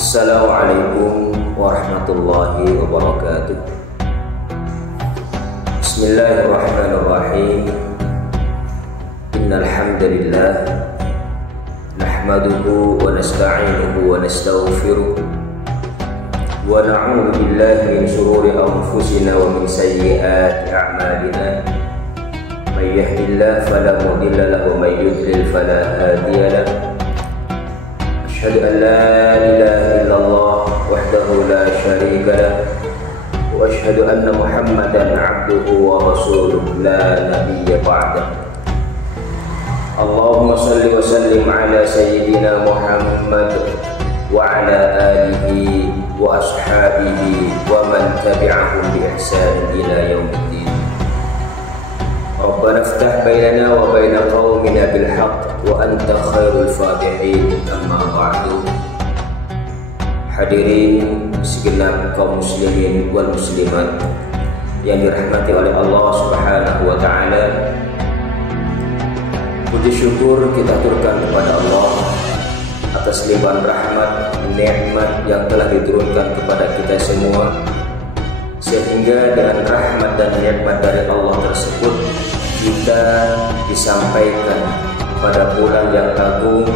Assalamualaikum warahmatullahi wabarakatuh. Bismillahirrahmanirrahim. Innal hamdalillah nahmaduhu wa nasta'inuhu wa nastaghfiruh wa na'udzu billahi min shururi anfusina wa min sayyiati a'malina. May yahdihillahu fala mudilla lahu wa may yudlil fala hadiya lahu. أشهد أن لا إله إلا الله وحده لا شريك له وأشهد أن محمدا عبده ورسوله لا نبي بعده. اللهم صل وسلم على سيدنا محمد وعلى آله وأصحابه ومن تبعهم بإحسان إلى يوم الدين. ربنا افتح بيننا وبين قومنا بالحق وأنت خير الفاتحين. أما بعد. Hadirin segenap kaum muslimin wal muslimat yang dirahmati oleh Allah Subhanahu wa taala, puji syukur kita aturkan kepada Allah atas limpahan rahmat nikmat yang telah diturunkan kepada kita semua, sehingga dengan rahmat dan nikmat dari Allah tersebut kita disampaikan pada bulan yang agung,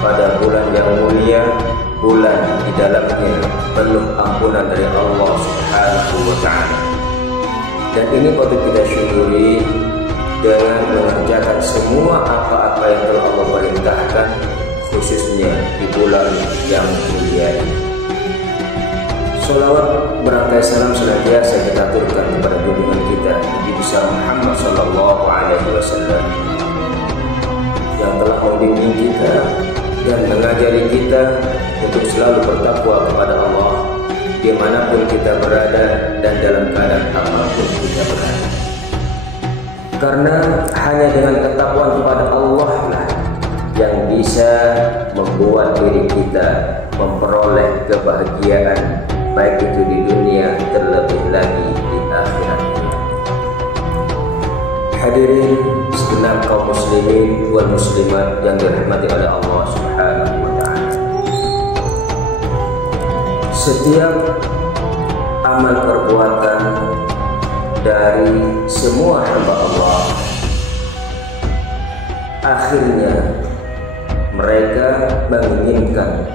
pada bulan yang mulia, bulan di dalamnya penuh ampunan dari Allah Subhanahu wa ta'ala. Dan ini patut kita syukuri dengan mengerjakan semua apa-apa yang telah Allah perintahkan, khususnya di bulan yang mulia ini. Salawat berangkai salam senantiasa kita aturkan kepada junjungan kita Nabi besar Muhammad sallallahu alaihi wasallam yang telah membimbing kita dan mengajari kita untuk selalu bertakwa kepada Allah dimanapun kita berada dan dalam keadaan apapun kita berada. Karena hanya dengan ketakwaan kepada Allah lah yang bisa membuat diri kita memperoleh kebahagiaan, baik itu di dunia terlebih lagi di akhirat. Hadirin segenap kaum muslimin wal muslimat yang dirahmati oleh Allah Subhanahu wa ta'ala. Setiap amal perbuatan dari semua hamba Allah, akhirnya mereka menginginkan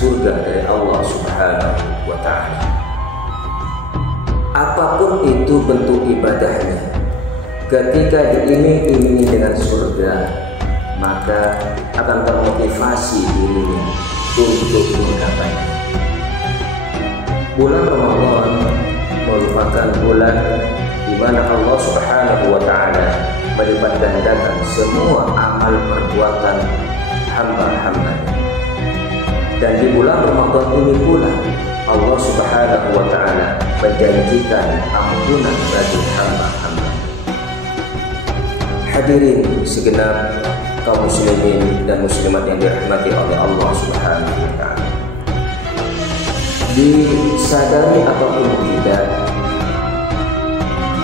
surga dari Allah Subhanahu wa ta'ala. Apapun itu bentuk ibadahnya, ketika diiming-imingi dengan surga, maka akan termotivasi dirinya untuk menggapai. Bulan Ramadan merupakan bulan di mana Allah Subhanahu wa ta'ala melipat gandakan semua amal perbuatan hamba-hamba. Dan di bulan Ramadan ini pula Allah Subhanahu wa ta'ala menjanjikan ampunan bagi hamba-hamba. Hadirin segenap kaum muslimin dan muslimat yang dirahmati oleh Allah Subhanahu wa ta'ala, disadari ataupun tidak,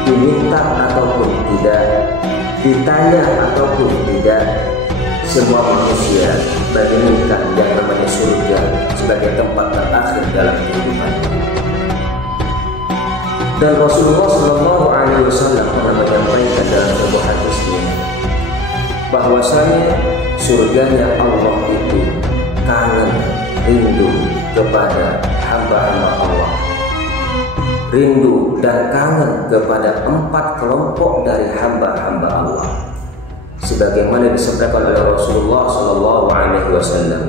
diminta ataupun tidak, ditanya ataupun tidak, semua manusia menginginkan yang namanya surga sebagai tempat terakhir dalam kehidupan. Dan Rasulullah Shallallahu Alaihi Wasallam pernah menyampaikan dalam sebuah hadisnya bahwasanya surganya Allah itu kangen, rindu kepada hamba-hamba Allah, rindu dan kangen kepada 4 kelompok dari hamba-hamba Allah, sebagaimana disebutkan oleh Rasulullah Shallallahu Alaihi Wasallam,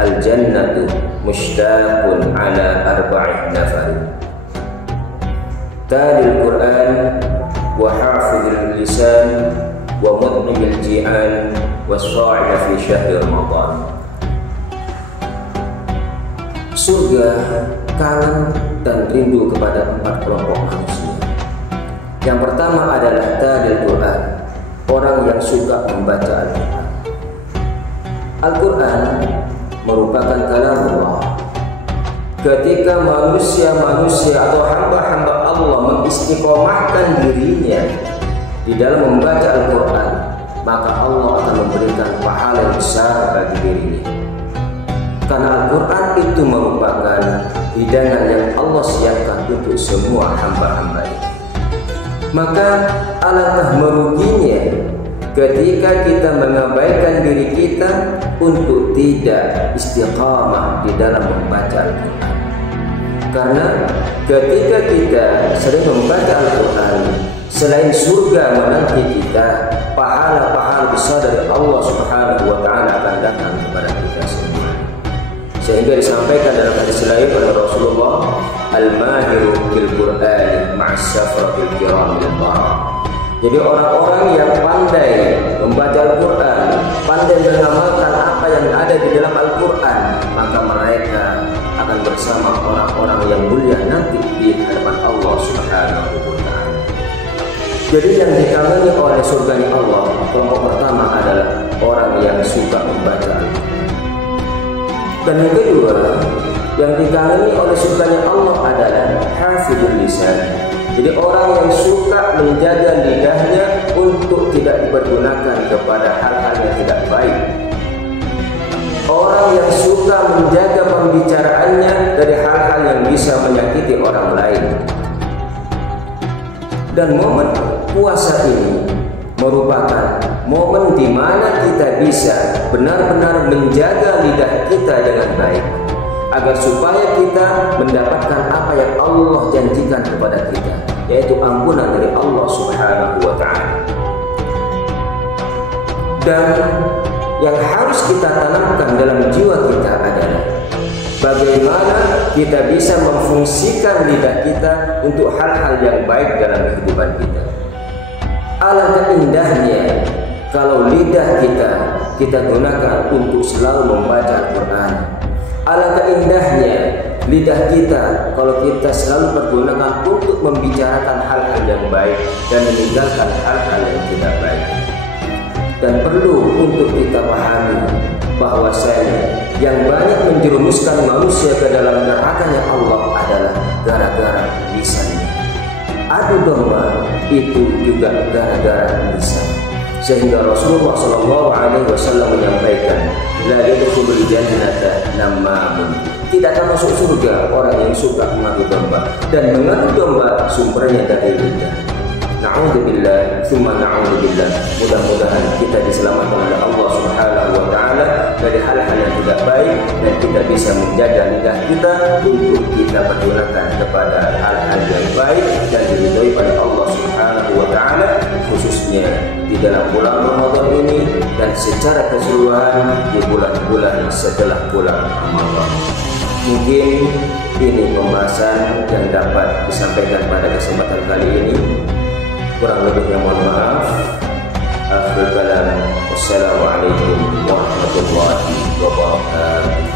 al-jannatu mushtaqun ala arba'in nafar, talil Quran wa hafidhil lisan wa mut'imil ji'an wa sha'ila fi syahri Ramadan. Surga kangen dan rindu kepada 4 kelompok manusia. Yang pertama adalah talil Quran, orang yang suka membaca Al-Quran. Al-Quran merupakan kalam Allah. Ketika manusia-manusia atau hamba-hamba Allah mengistiqomahkan dirinya di dalam membaca Al-Quran, maka Allah akan memberikan pahala yang besar bagi dirinya. Karena Al-Quran itu merupakan hidangan yang Allah siapkan untuk semua hamba-hamba-Nya. Maka alangkah meruginya ketika kita mengabaikan diri kita untuk tidak istiqamah di dalam membaca Al-Quran. Karena ketika kita sering membaca Al-Quran, selain surga menanti kita, pahala-pahala besar dari Allah Subhanahu wa Ta'ala akan datang kepada kita semua. Sehingga disampaikan dalam hadis lain oleh Rasulullah, al-mahiru bil Qur'an ma'as-safratil kiramil barah. Jadi orang-orang yang pandai membaca Al-Quran, pandai mengamalkan apa yang ada di dalam Al-Quran, maka mereka akan bersama orang-orang yang mulia nanti di hadapan Allah Subhanahu wa Ta'ala. Jadi yang dikagumi oleh surganya Allah, kelompok pertama adalah orang yang suka membaca Al-Quran. Dan yang kedua, yang dikagumi oleh surganya Allah adalah hafizul lisan. Jadi orang yang suka menjaga lidahnya untuk tidak dipergunakan kepada hal-hal yang tidak baik. Orang yang suka menjaga pembicaraannya dari hal-hal yang bisa menyakiti orang lain. Dan momen puasa ini merupakan momen di mana kita bisa benar-benar menjaga lidah kita dengan baik, agar supaya kita mendapatkan apa yang Allah janjikan kepada kita, yaitu ampunan dari Allah Subhanahu wa Ta'ala. Dan yang harus kita tanamkan dalam jiwa kita adalah bagaimana kita bisa memfungsikan lidah kita untuk hal-hal yang baik dalam kehidupan kita. Alangkah indahnya kalau lidah kita gunakan untuk selalu membaca Al-Quran. Alangkah indahnya lidah kita kalau kita selalu pergunakan untuk membicarakan hal-hal yang baik dan meninggalkan hal-hal yang tidak baik. Dan perlu untuk kita pahami bahwasanya yang banyak menjerumuskan manusia ke dalam nerakanya Allah adalah gara-gara lisannya. Adu domba itu juga gara-gara lisan. Sehingga Rasulullah SAW menyampaikan, la yadkhulul jannata nammamun. Tidak akan masuk surga orang yang suka mengadu domba, dan mengadu domba sumbernya dari lidah. Na'udzubillah, summa na'udzubillah. Mudah-mudahan kita diselamatkan oleh Allah Subhanahu wa Ta'ala dari hal-hal yang tidak baik, dan kita bisa menjaga lidah kita untuk kita pergunakan kepada hal-hal yang baik dan diridhoi pada Allah Subhanahu wa Ta'ala, khususnya di dalam bulan Ramadan ini dan secara keseluruhan di bulan-bulan setelah bulan Ramadan. Mungkin ini pembahasan yang dapat disampaikan pada kesempatan kali ini. Kurang lebihnya mohon maaf. Akhirul kalam. Wassalamualaikum warahmatullahi wabarakatuh.